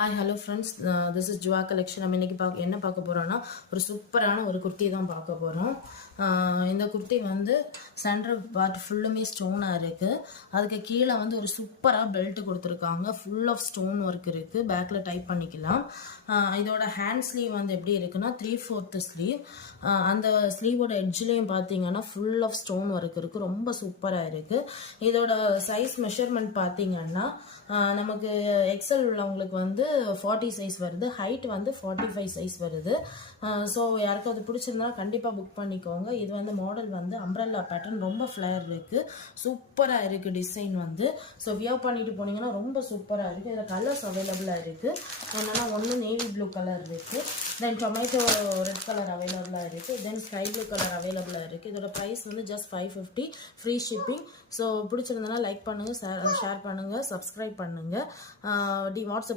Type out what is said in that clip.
Hi, hello friends. This is Jua collection. நம்ம இன்னைக்கு என்ன பார்க்க போறோம்னா ஒரு சூப்பரான ஒரு குர்த்தி தான் பார்க்க போறோம். இந்த குர்த்தி வந்து சென்டர் பார்ட் ஃபுல்லுமே ஸ்டோனா இருக்கு. அதுக்கு கீழே வந்து ஒரு சூப்பரா பெல்ட் கொடுத்துருக்காங்க. ஃபுல் ஆஃப் ஸ்டோன் ஒர்க் இருக்கு. பேக்ல டைப் பண்ணிக்கலாம். இதோட ஹேண்ட் ஸ்லீவ் வந்து எப்படி இருக்குன்னா 3/4 ஸ்லீவ். அந்த ஸ்லீவோட எட்ஜ்லயும் பார்த்தீங்கன்னா ஃபுல் ஆஃப் ஸ்டோன் ஒர்க் இருக்கு. ரொம்ப சூப்பரா இருக்கு. இதோட சைஸ் மெஷர்மெண்ட் பார்த்தீங்கன்னா நமக்கு எக்ஸல் உள்ளவங்களுக்கு வந்து 40 சைஸ் வருது, ஹைட் வந்து 45 சைஸ் வருது. ஸோ யாருக்காவது பிடிச்சிருந்தா கண்டிப்பாக புக் பண்ணிக்கோங்க. இது வந்து மாடல் வந்து அம்ப்ரெல்லா பேட்டர்ன், ரொம்ப ஃப்ளேர் இருக்குது, சூப்பராக இருக்குது டிசைன் வந்து. ஸோ வியர் பண்ணிட்டு போனீங்கன்னா ரொம்ப சூப்பராக இருக்குது. இதில் கலர்ஸ் அவைலபிளாக இருக்குது. என்னன்னா ஒன்று நேவி ப்ளூ கலர் இருக்குது, தென் டொமேட்டோ ரெட் கலர் அவைலபிளாக இருக்குது, தென் ஸ்கை ப்ளூ கலர் அவைலபிளாக இருக்குது. இதோட ப்ரைஸ் வந்து ஜஸ்ட் 550, ஃப்ரீ ஷிப்பிங். ஸோ பிடிச்சிருந்தனா லைக் பண்ணுங்கள், ஷேர் பண்ணுங்கள், சப்ஸ்கிரைப் பண்ணுங்கள். வாட்ஸ்அப்